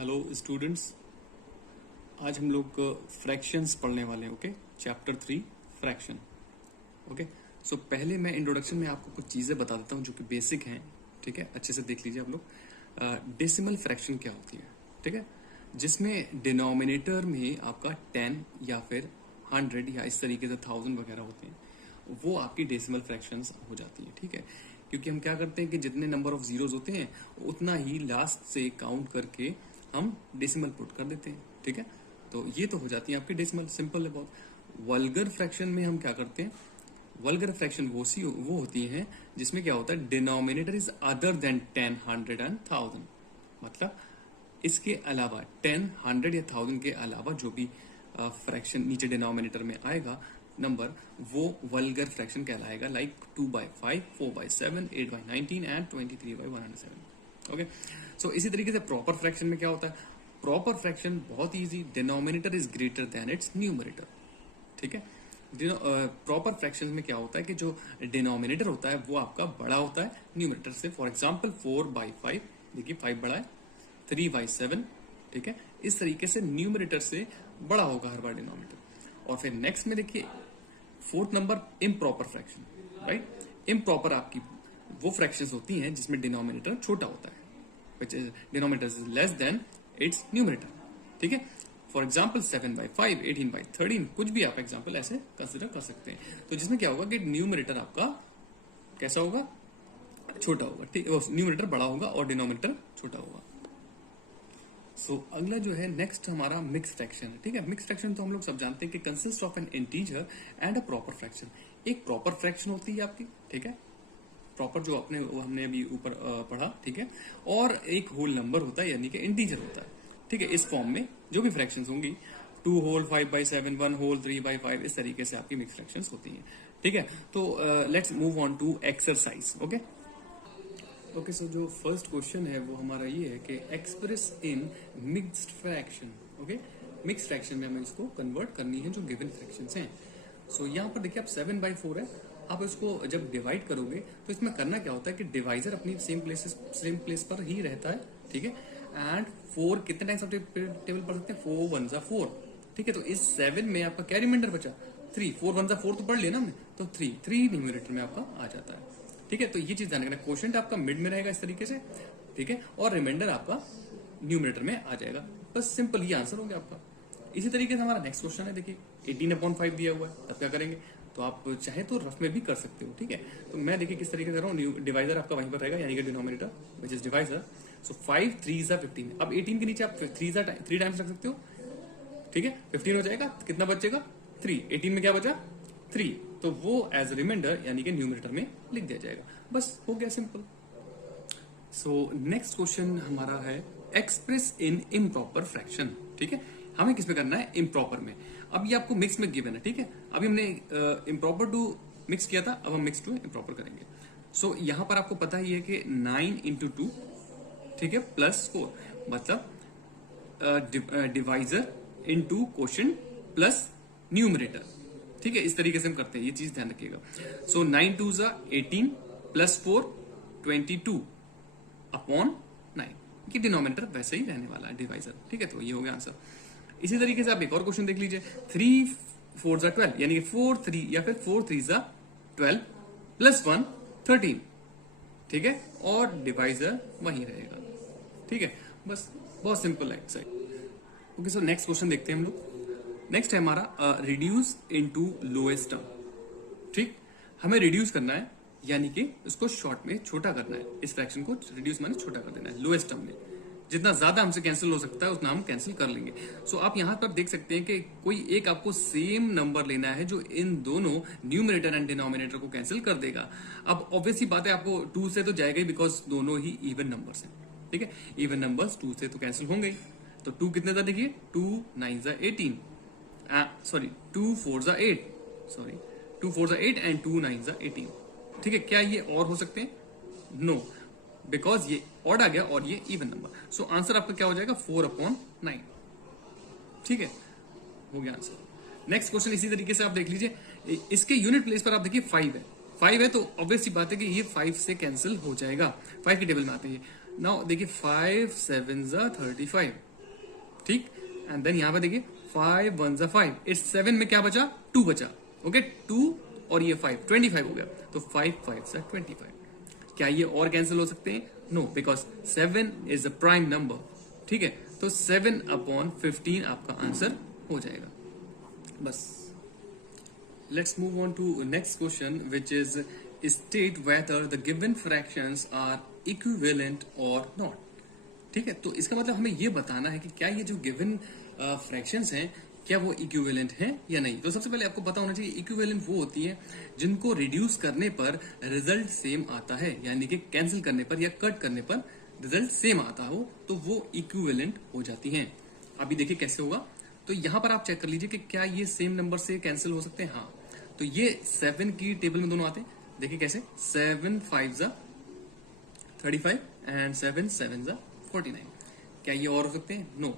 Hello students, आज हम लोग फ्रैक्शंस पढ़ने वाले हैं। Okay, chapter 3 fraction. ओके, सो पहले मैं इंट्रोडक्शन में आपको कुछ चीज़ें बता देता हूँ जो कि बेसिक हैं। ठीक है, अच्छे से देख लीजिए आप लोग। डेसिमल फ्रैक्शन क्या होती है? ठीक है, जिसमें डिनोमिनेटर में आपका 10 या फिर 100 या इस तरीके से 1000 वगैरह होते हैं, वो आपकी डेसिमल फ्रैक्शंस हो जाती है। ठीक है, क्योंकि हम क्या करते हैं कि जितने नंबर ऑफ जीरोज होते हैं उतना ही लास्ट से काउंट करके हम डेसिमल पुट कर देते हैं। ठीक है, तो ये तो हो जाती है आपकी डेसिमल, सिंपल है बहुत। वल्गर फ्रैक्शन में हम क्या करते हैं? वल्गर फ्रैक्शन वो होती है जिसमें क्या होता है, denominator is other than 10, 100 and 1000। मतलब इसके अलावा 10, 100 या 1000 के अलावा जो भी फ्रैक्शन नीचे डिनोमिनेटर में आएगा नंबर, वो वल्गर फ्रैक्शन कहलाएगा। Like 2/5, 4/7, 8/19 and 23/107। ओके, सो इसी तरीके से प्रॉपर फ्रैक्शन में क्या होता है? प्रॉपर फ्रैक्शन बहुत easy, denominator is greater than it's numerator. ठीक है, प्रॉपर फ्रैक्शन में क्या होता है कि जो डिनोमिनेटर होता है वो आपका बड़ा होता है न्यूमरेटर से। फॉर एग्जाम्पल 4/5, देखिए 5 बड़ा है, 3/7। ठीक है, इस तरीके से न्यूमरेटर से बड़ा होगा हर बार डिनोमिनेटर। और फिर नेक्स्ट में देखिए fourth number, improper fraction. Right, improper आपकी वो फ्रैक्शंस होती हैं जिसमें डिनोमिनेटर छोटा होता है, which is denominator is less than its numerator। ठीक है, फॉर एग्जाम्पल 7/5, 18/13, कुछ भी आप एग्जाम्पल ऐसे कंसिडर कर सकते हैं। तो जिसमें क्या होगा कि न्यूमरेटर आपका कैसा होगा? छोटा होगा। ठीक, न्यूमरेटर बड़ा होगा और डिनोमिनेटर छोटा होगा। सो अगला जो है नेक्स्ट हमारा मिक्स फ्रैक्शन है। ठीक है, मिक्स फ्रैक्शन तो हम लोग सब जानते हैं कि consist of N integer and a proper fraction. एक प्रॉपर फ्रैक्शन होती है आपकी, ठीक है, प्रॉपर जो हमने अभी ऊपर पढ़ा। ठीक है, और एक होल नंबर होता है यानी कि इंटीजर होता है। ठीक है, इस फॉर्म में जो भी फ्रैक्शंस होंगी 2 होल 5/7, 1 होल 3/5, इस तरीके से आपकी मिक्स फ्रैक्शंस होती हैं। ठीक है, तो let's move on to exercise. Okay, so जो फर्स्ट क्वेश्चन है वो हमारा ये है कि express in mixed fraction. Okay, mix fraction में हमें इसको कन्वर्ट करनी है जो गिवन फ्रैक्शंस हैं। सो यहाँ पर देखिए आप 7/4 है, आप इसको जब डिवाइड करोगे तो इसमें करना क्या होता है कि डिवाइजर अपनी सेम प्लेस पर ही रहता है। ठीक है, एंड 4 कितने टाइम्स आप टेबल पढ़ सकते हैं? 4 1 4। ठीक है, तो इस 7 में आपका क्या रिमाइंडर बचा? 3। 4 1 4 तो पढ़ लेना हमने, तो 3 न्यूमरेटर में आपका आ जाता है। ठीक है, तो ये चीज ध्यान रखना, क्वोशिएंट आपका मिड में रहेगा इस तरीके से। ठीक है, और रिमाइंडर आपका न्यूमरेटर में आ जाएगा। बस सिंपल ही आंसर हो गया आपका। इसी तरीके से हमारा नेक्स्ट क्वेश्चन है, देखिए 18/5 दिया हुआ है, तब क्या करेंगे? तो आप चाहे तो रफ में भी कर सकते हो। ठीक है, तो मैं देखिए किस तरीके से कर रहा हूँ। डिवाइजर आपका वहीं पर रहेगा यानी कि डिनोमिनेटर विच इज डिवाइजर। सो 5 3 15। अब 18 के नीचे आप 3 टाइम्स रख सकते हो। ठीक है, 15 हो जाएगा, कितना बचेगा? 3। 18 में क्या बचा? 3, तो वो एज रिमाइंडर यानी कि न्यूमरेटर में लिख दिया जाएगा। बस हो गया, सिंपल। सो नेक्स्ट क्वेश्चन हमारा है एक्सप्रेस इन इम्प्रॉपर फ्रैक्शन। ठीक है, हमें किस में करना है? इम्प्रॉपर में। अब ये आपको मिक्स में गिवन है। ठीक है, अभी हमने इम्प्रॉपर टू मिक्स किया था, अब हम मिक्स टू इम्प्रॉपर करेंगे। सो यहां पर आपको पता ही है कि 9 × 2, ठीक है, +4, मतलब divisor into quotient plus numerator. ठीक है, इस तरीके से हम करते हैं, ये चीज ध्यान रखिएगा। सो 9 2 18 +4 22 अपॉन 9। ये डिनोमिनेटर वैसे ही रहने वाला है, डिवाइजर। ठीक है, तो ये हो गया आंसर। इसी तरीके से आप एक और क्वेश्चन देख लीजिए। 3 4 12 यानी कि 4 3 या फिर 4 3 12 +1 13। ठीक है, और डिवाइजर वही रहेगा। ठीक है, बस बहुत सिंपल है exercise. Okay, so next question देखते हैं हम लोग। नेक्स्ट है हमारा रिड्यूस इनटू लोएस्ट टर्म। ठीक, हमें रिड्यूस करना है यानी कि इसको शॉर्ट में छोटा करना है। इस फ्रैक्शन को रिड्यूस माने छोटा कर देना है लोएस्ट टर्म में। जितना ज्यादा हमसे कैंसिल हो सकता है उतना हम कैंसिल कर लेंगे। सो आप यहां पर देख सकते हैं कि कोई एक आपको सेम नंबर लेना है जो इन दोनों न्यूमरेटर एंड डिनोमिनेटर को कैंसिल कर देगा। अब ऑब्वियसली बात है, आपको 2 से तो जाएगा ही बिकॉज दोनों ही इवन नंबर्स हैं। ठीक है, इवन नंबर्स 2 से तो कैंसिल होंगे ही। तो 2 कितने था? देखिए 2 9 18, सॉरी 2 4 8, सॉरी 2 4 8 एंड 2 9 18। ठीक है, क्या ये और हो सकते हैं? नो, बिकॉज ये ऑड आ गया और ये इवन नंबर। सो आंसर आपका क्या हो जाएगा? 4/9। ठीक है, हो गया आंसर। नेक्स्ट क्वेश्चन इसी तरीके से आप देख लीजिए। इसके यूनिट प्लेस पर आप देखिए 5 है। 5 है तो ऑब्वियस सी बात है कि ये 5 से कैंसिल हो जाएगा। 5 की टेबल में आते हैं। नाउ देखिए 5 7 35, ठीक। एंड देन यहाँ पे देखिए 5 1 जा 5, इस 7 में क्या बचा, 2 बचा। ओके 2 और ये 5, 25 हो गया। तो 5 5 जा 25। क्या ये और कैंसिल हो सकते हैं? No, because 7 is a prime number. ठीक है, तो 7/15 आपका आंसर हो जाएगा। बस। Let's move on to next question which is state whether the given fractions are equivalent और नॉट। ठीक है, तो इसका मतलब हमें ये बताना है कि क्या ये जो गिवन फ्रैक्शंस हैं क्या वो इक्विवेलेंट हैं या नहीं। तो सबसे पहले आपको पता होना चाहिए इक्विवेलेंट वो होती है जिनको रिड्यूस करने पर रिजल्ट सेम आता है, यानी कि कैंसिल करने पर या कट करने पर रिजल्ट सेम आता हो तो वो इक्विवेलेंट हो जाती हैं। अभी देखिए कैसे होगा। तो यहां पर आप चेक कर लीजिए कि क्या ये सेम नंबर से कैंसिल हो सकते हैं। हाँ, तो ये 7 की टेबल में दोनों आते हैं। देखिए कैसे, 7 5 जा 35 एंड 7 7 जा 49। क्या ये और हो सकते हैं? नो,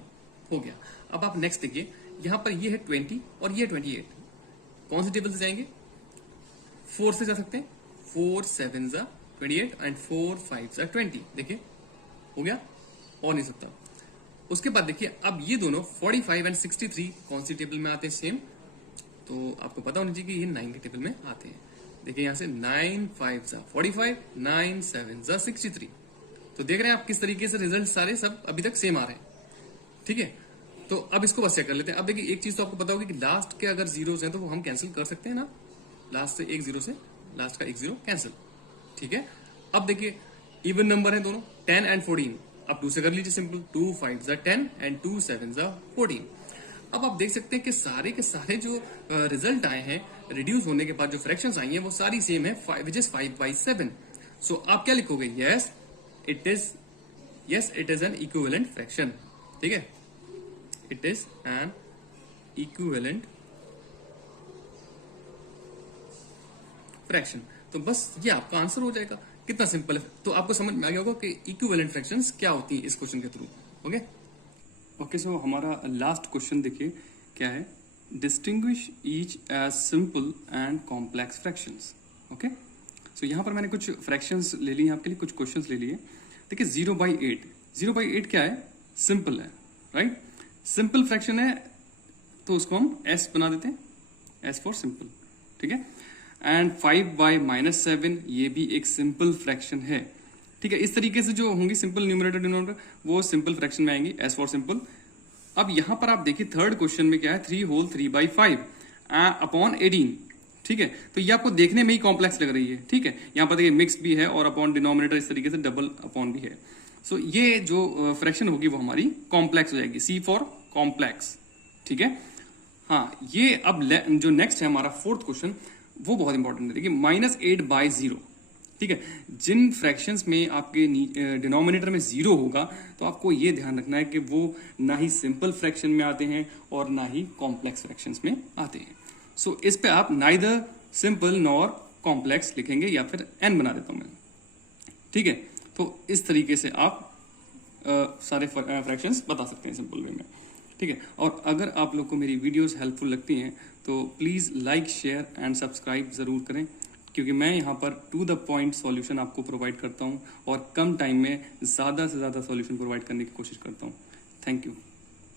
हो गया। अब आप नेक्स्ट देखिए, यहां पर ये है 20 और ये 28। कौन सी टेबल से जाएंगे? 4 से जा सकते हैं। 4 7 जा 28 एंड 4 5 जा 20। देखिए हो गया, हो नहीं सकता। उसके बाद देखिए अब ये दोनों 45 एंड 63 कौन सी टेबल में आते हैं? सेम। तो आपको पता होना चाहिए कि ये 9 के टेबल में आते हैं। देखिए यहां से 9 5 जा 45, 9 7 जा 63। तो देख रहे हैं आप किस तरीके से रिजल्ट सारे सब अभी तक सेम आ रहे हैं। ठीक है, तो अब इसको बस चेक कर लेते हैं। अब देखिए एक चीज तो आपको पता होगी कि लास्ट के अगर जीरोस हैं तो वो हम कैंसिल कर सकते हैं ना। लास्ट से एक जीरो से लास्ट का एक जीरो कैंसिल। ठीक है, अब देखिए इवन नंबर है दोनों 10 एंड 14। अब 2 से कर लीजिए सिंपल, 2 5 जा 10 एंड 2 7 जा 14। अब आप देख सकते हैं कि सारे के सारे जो रिजल्ट आए हैं रिड्यूस होने के बाद जो फ्रैक्शंस आई हैं वो सारी सेम है, विच इज 5/7। सो आप क्या लिखोगे? Yes it is an equivalent fraction. ठीक है, it is an equivalent fraction. तो बस ये आपका आंसर हो जाएगा। कितना सिंपल है। तो आपको समझ में आ गया होगा कि इक्विवेलेंट फ्रैक्शंस क्या होती हैं इस क्वेश्चन के थ्रू। ओके, सो हमारा लास्ट क्वेश्चन देखिए क्या है। Distinguish each as simple and complex fractions. Okay, so यहां पर मैंने कुछ फ्रैक्शंस ले लिए आपके लिए, कुछ क्वेश्चंस ले लिए। देखिए 0/8, 0/8 क्या है? सिंपल है, राइट। सिंपल फ्रैक्शन है तो उसको हम एस बना देते हैं, एस फॉर सिंपल। ठीक है, एंड 5/-7 ये भी एक सिंपल फ्रैक्शन है। ठीक है, इस तरीके से जो होंगी सिंपल न्यूमरेटर डिनोमिनेटर वो सिंपल फ्रैक्शन में आएंगी, एस फॉर सिंपल। अब यहां पर आप देखिए थर्ड क्वेश्चन में क्या है, 3 होल 3/5 अपॉन 18। ठीक है, तो ये आपको देखने में ही कॉम्प्लेक्स लग रही है। ठीक है, यहां पर देखिए मिक्स भी है और अपॉन डिनोमिनेटर इस तरीके से डबल अपॉन भी है। सो ये जो फ्रैक्शन होगी वो हमारी कॉम्प्लेक्स हो जाएगी, सी फॉर कॉम्प्लेक्स। ठीक है, हाँ ये अब जो नेक्स्ट है हमारा फोर्थ क्वेश्चन वो बहुत इंपॉर्टेंट है। देखिए -8/0। ठीक है, जिन फ्रैक्शंस में आपके डिनोमिनेटर में 0 होगा तो आपको ये ध्यान रखना है कि वो ना ही सिंपल फ्रैक्शन में आते हैं और ना ही कॉम्प्लेक्स फ्रैक्शंस में आते हैं। सो इस पे आप नाइदर सिंपल नॉर कॉम्प्लेक्स लिखेंगे या फिर एन बना देता हूं मैं। ठीक है, तो इस तरीके से आप सारे फ्रैक्शंस बता सकते हैं सिंपल वे में। ठीक है, और अगर आप लोग को मेरी वीडियोस हेल्पफुल लगती हैं तो please like share and subscribe ज़रूर करें, क्योंकि मैं यहाँ पर टू द पॉइंट सॉल्यूशन आपको प्रोवाइड करता हूँ और कम टाइम में ज़्यादा से ज़्यादा सॉल्यूशन प्रोवाइड करने की कोशिश करता हूँ। Thank you.